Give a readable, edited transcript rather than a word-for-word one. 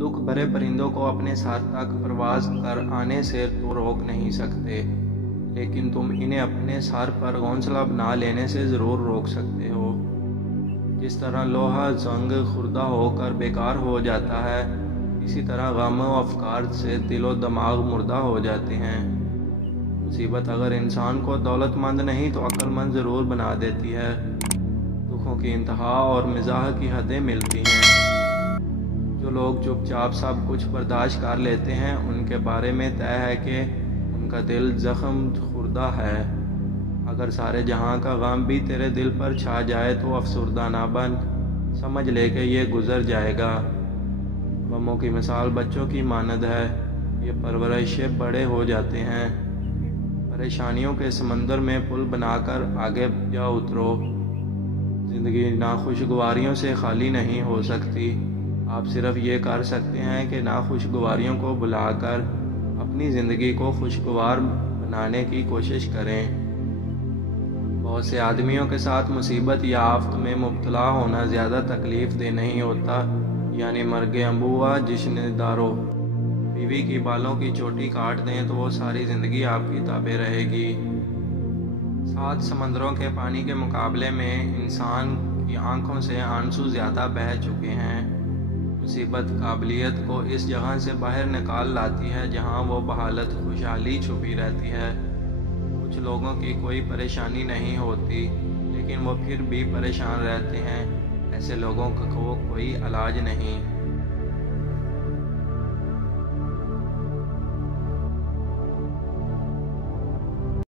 दुख भरे परिंदों को अपने साथ तक प्रवास कर आने से तो रोक नहीं सकते, लेकिन तुम इन्हें अपने सर पर घोंसला बना लेने से ज़रूर रोक सकते हो। जिस तरह लोहा जंग खुर्दा होकर बेकार हो जाता है, इसी तरह गम व अफकार से दिलो दिमाग मुर्दा हो जाते हैं। मुसीबत अगर इंसान को दौलतमंद नहीं तो अक्लमंद ज़रूर बना देती है। दुखों की इंतहा और मिजाह की हदें मिलती हैं। जो लोग चुपचाप सब कुछ बर्दाश्त कर लेते हैं, उनके बारे में तय है कि उनका दिल जख्म खुर्दा है। अगर सारे जहां का गम भी तेरे दिल पर छा जाए तो अफसरदा ना बन, समझ ले कि ये गुजर जाएगा। गमों की मिसाल बच्चों की मानद है, ये परवरिश से बड़े हो जाते हैं। परेशानियों के समंदर में पुल बनाकर आगे जा उतरो। ज़िंदगी नाखुशगवारियों से खाली नहीं हो सकती। आप सिर्फ ये कर सकते हैं कि नाखुशगवारियों को भुलाकर अपनी ज़िंदगी को खुशगवार बनाने की कोशिश करें। बहुत से आदमियों के साथ मुसीबत या आफत में मुब्तला होना ज़्यादा तकलीफ़ दे नहीं होता, यानी मर्गे अम्बुआ जिश्न दारो। बीवी की बालों की चोटी काट दें तो वो सारी ज़िंदगी आपकी ताबे रहेगी। 7 समंदरों के पानी के मुकाबले में इंसान की आंखों से आंसू ज़्यादा बह चुके हैं। मुसीबत काबिलियत को इस जगह से बाहर निकाल लाती है जहाँ वो बहालत खुशहाली छुपी रहती है। कुछ लोगों की कोई परेशानी नहीं होती, लेकिन वो फिर भी परेशान रहते हैं। ऐसे लोगों को कोई इलाज नहीं।